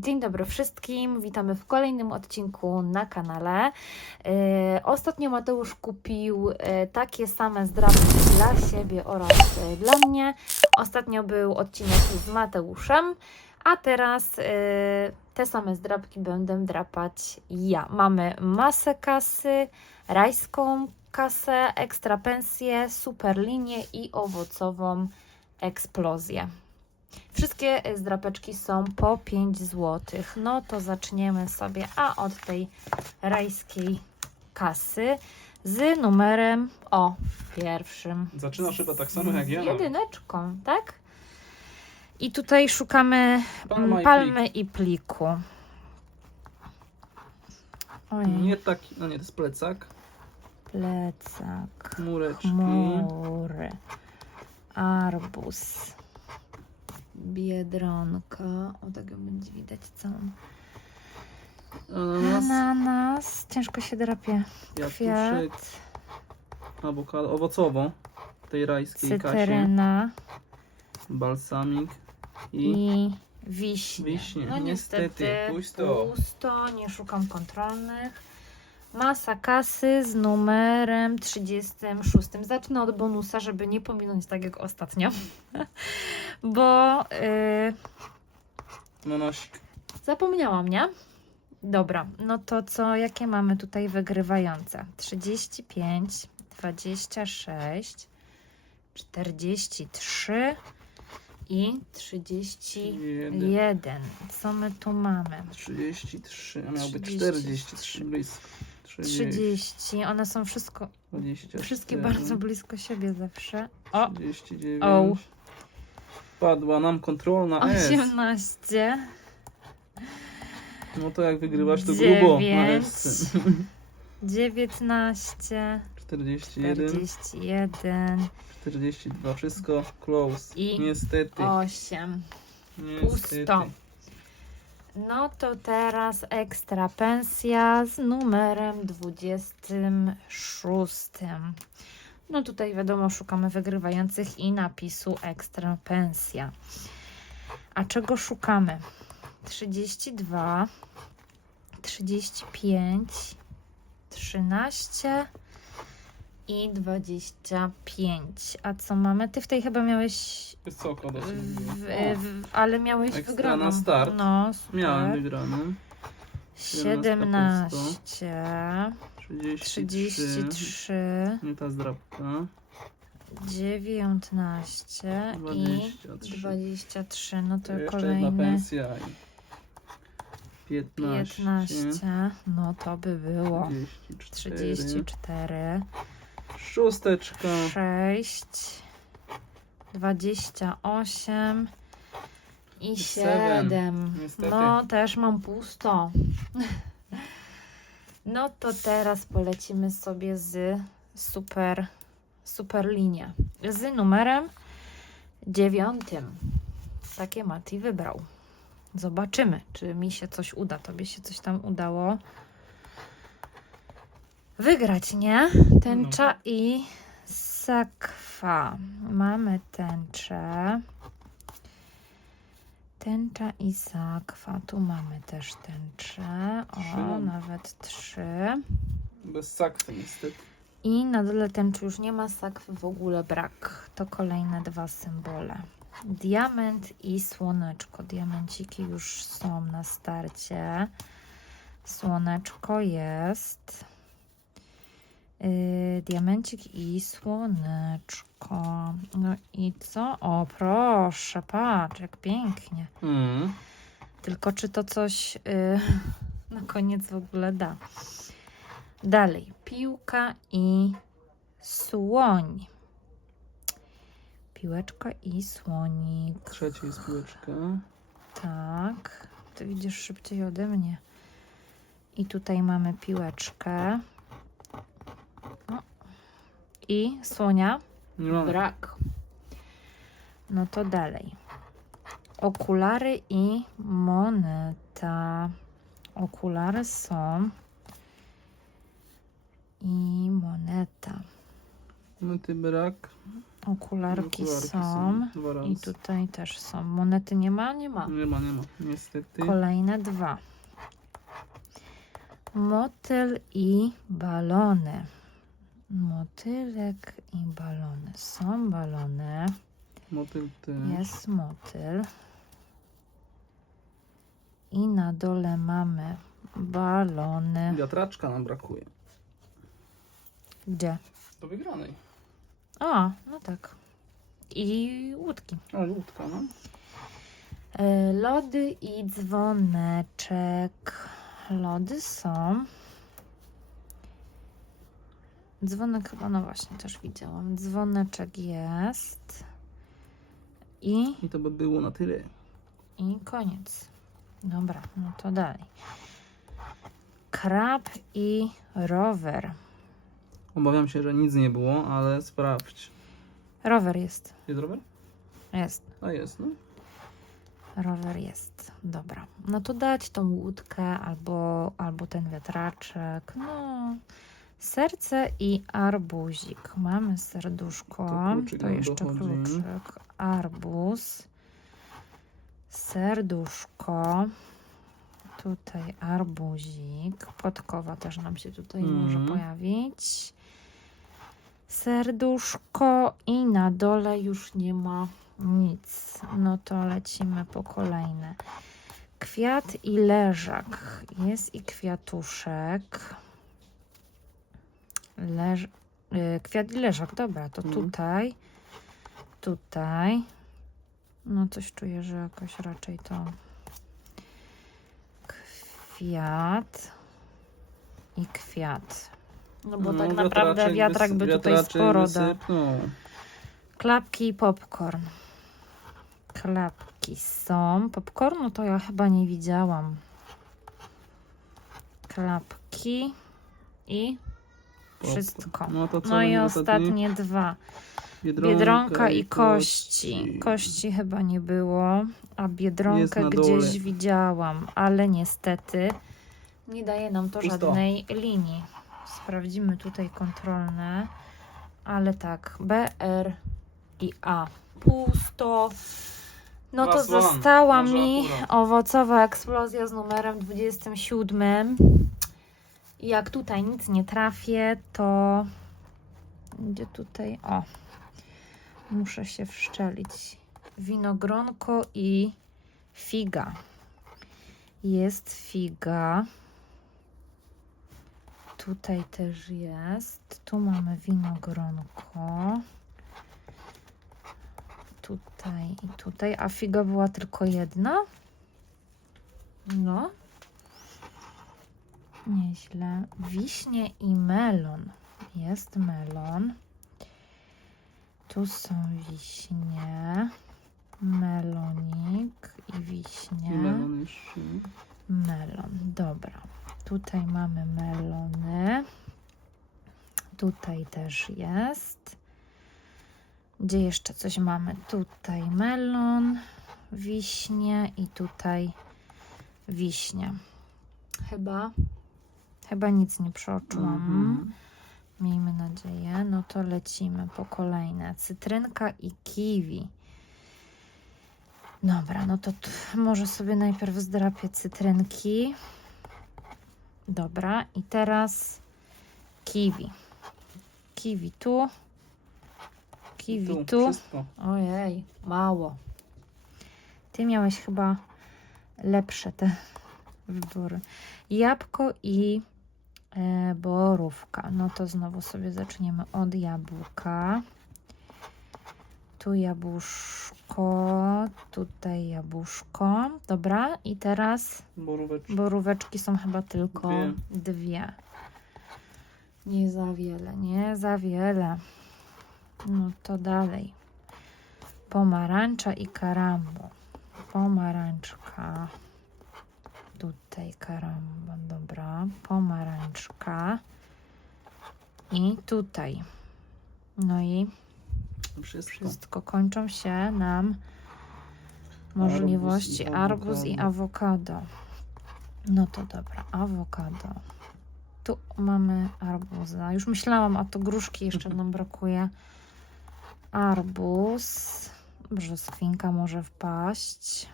Dzień dobry wszystkim, witamy w kolejnym odcinku na kanale. Yy, ostatnio Mateusz kupił yy, takie same zdrapki dla siebie oraz yy, dla mnie. Ostatnio był odcinek z Mateuszem, a teraz te same zdrapki będę drapać ja. Mamy masę kasy, rajską kasę, ekstra pensję, super linię i owocową eksplozję. Wszystkie y, zdrapeczki są po 5 zł. No to zaczniemy sobie, a od tej rajskiej kasy z numerem o pierwszym. Zaczynasz chyba tak samo jak ja. Z jedyneczką, tak? I tutaj szukamy Palma i palmy i pliku. Ojej, Nie taki, no nie, to jest plecak, plecak, chmureczki, chmury, arbuz, biedronka. O, tego będzie widać całą. ananas, Ananas, ciężko się drapie. jatuszek, Kwiat, awokado, owocową, tej rajskiej kasie, cytryna balsamik i i wiśnie. Wiśnie, No niestety, niestety, pusto. pusto, nie szukam kontrolnych. Masa kasy z numerem 36. Zacznę od bonusa, żeby nie pominąć tak jak ostatnio. Bo yy, ananasik. Zapomniałam, nie? Dobra, no to co, jakie mamy tutaj wygrywające? 35, 26, 43 i 31. Jeden. Co my tu mamy? 33, a miał być 33. 43 blisko. 30, 30. One są wszystko, 24, wszystkie bardzo blisko siebie zawsze. O, 39. O. Padła nam kontrolna S. 18, No to jak wygrywasz to grubo na Dziewięć. S. 19, 41. 41, 42, wszystko close. I Niestety. 8. Niestety. pusto. No to teraz ekstra pensja z numerem 26. No tutaj wiadomo, szukamy wygrywających i napisu ekstra pensja. A czego szukamy? 32, 35, 13 i 25. A co mamy? Ty w tej chyba miałeś Wysoko w, dosyć było. w, O, w, ale miałeś Ekstra wygraną. na start. No, super. Miałem wygraną. 17, 33. 33, Nie ta zdrabka. 19 i 23. 23. No to Jeszcze jedna kolejny pensja. i 15. 15. No to by było 34. 34, Szósteczka. 6, 28 i Seven. 7. Niestety. No, też mam pusto. No to teraz polecimy sobie z super, super linia. Z numerem dziewiątym. Takie Mati wybrał. Zobaczymy, czy mi się coś uda. Tobie się coś tam udało wygrać, nie? Tęcza i sakwa. Mamy tęczę. Tęcza i sakwa. Tu mamy też tęczę. Trzy. O, nawet trzy. Bez sakwy niestety. I na dole tęczy już nie ma sakwy, w ogóle brak. To kolejne dwa symbole. Diament i słoneczko. Diamenciki już są na starcie. Słoneczko jest. Yy, diamencik i słoneczko. No i co? O, proszę, patrz, jak pięknie. Mm. Tylko czy to coś y, na koniec w ogóle da? Dalej, piłka i słoń. Piłeczka i słonik. Trzecia jest piłeczka. Tak, ty widzisz szybciej ode mnie. I tutaj mamy piłeczkę. I słonia. Nie mamy. Brak. No to dalej. Okulary i moneta. Okulary są. I moneta. Monety brak. Okularki, Okularki są. Razy. I tutaj też są. Monety nie ma? Nie ma. Nie ma, nie ma. Niestety. Kolejne dwa. Motyl i balony. Motylek i balony. Są balony. Motyl też. Jest motyl. I na dole mamy balony. Wiatraczka nam brakuje. Gdzie? Do wygranej. A, no tak. I łódki. A, łódka, no. E, Lody i dzwoneczek. Lody są. Dzwonek chyba, no właśnie, też widziałam. Dzwoneczek jest. I, I to by było na tyle. i koniec. Dobra, no to dalej. Krab i rower. Obawiam się, że nic nie było, ale sprawdź. Rower jest. Jest rower? Jest. A jest, no. Rower jest. Dobra. No to dać tą łódkę albo, albo ten wiatraczek. No. Serce i arbuzik. Mamy serduszko. To kluczyk To jeszcze dochodzi. kluczyk. Arbuz. Serduszko. Tutaj arbuzik. Podkowa też nam się tutaj może Mhm. pojawić. Serduszko i na dole już nie ma nic. No to lecimy po kolejne. Kwiat i leżak. Jest i kwiatuszek. Leż... y, Kwiat i leżak, dobra, to Mhm. tutaj. Tutaj. No coś czuję, że jakoś raczej to kwiat i kwiat. No bo tak naprawdę wiatrak by tutaj sporo dał. wysypnął. Klapki i popcorn. Klapki są. Popcornu to ja chyba nie widziałam. Klapki i wszystko. No, to co No i ostatnie dwa. Biedronka i kości. Kości chyba nie było, a biedronkę gdzieś widziałam, ale niestety nie daje nam to Pusto. żadnej linii. Sprawdzimy tutaj kontrolne, ale tak, B, R i A. Pusto. No to Last została mi owocowa eksplozja z numerem 27. Jak tutaj nic nie trafię, to gdzie tutaj, o, muszę się wszczelić. Winogronko i figa. Jest figa. Tutaj też jest. Tu mamy winogronko. Tutaj i tutaj. A figa była tylko jedna? No. Nieźle. Wiśnie i melon. Jest melon. Tu są wiśnie. Melonik i wiśnie. Melon jeszcze. Melon, dobra. Tutaj mamy melony. Tutaj też jest. Gdzie jeszcze coś mamy? Tutaj melon, wiśnie i tutaj wiśnie. Chyba. Chyba nic nie przeoczyłam. Mhm. Miejmy nadzieję. No to lecimy po kolejne. Cytrynka i kiwi. Dobra, no to może sobie najpierw zdrapię cytrynki. Dobra, i teraz kiwi. Kiwi tu. Kiwi tu. Wszystko. Ojej, mało. Ty miałeś chyba lepsze te wybory. Jabłko i borówka. No to znowu sobie zaczniemy od jabłka. Tu jabłuszko, tutaj jabłuszko. Dobra, i teraz Boróweczki. boróweczki są chyba tylko Dwie. dwie. Nie za wiele, nie za wiele. No to dalej. Pomarańcza i karambo. Pomarańczka. Tutaj karamba, dobra. Pomarańczka. I tutaj. No i Wszystko. wszystko kończą się nam możliwości i arbuz i awokado. No to dobra, awokado. Tu mamy arbuza. Już myślałam, a to gruszki jeszcze nam brakuje. arbuz, brzoskwinka może wpaść,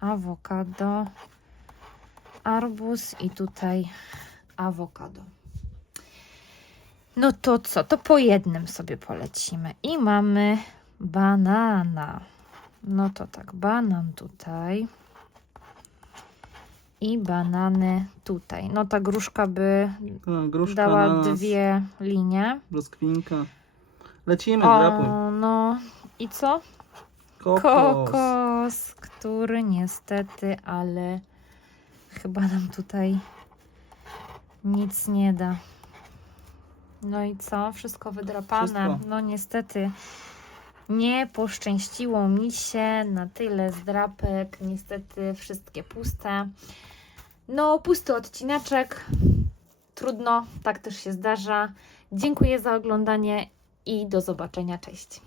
awokado, arbuz i tutaj awokado. No to co? To po jednym sobie polecimy. I mamy banana. No to tak, banan tutaj. I banany tutaj. No ta gruszka by A, gruszka, dała ananas, dwie linie. Brzoskwinka. Lecimy, drapuj. O, no i co? Kokos. Kokos, który niestety, ale chyba nam tutaj nic nie da. No i co? Wszystko wydrapane. Wszystko. No niestety nie poszczęściło mi się na tyle zdrapek. Niestety wszystkie puste. No, pusty odcineczek. Trudno, tak też się zdarza. Dziękuję za oglądanie i do zobaczenia. Cześć.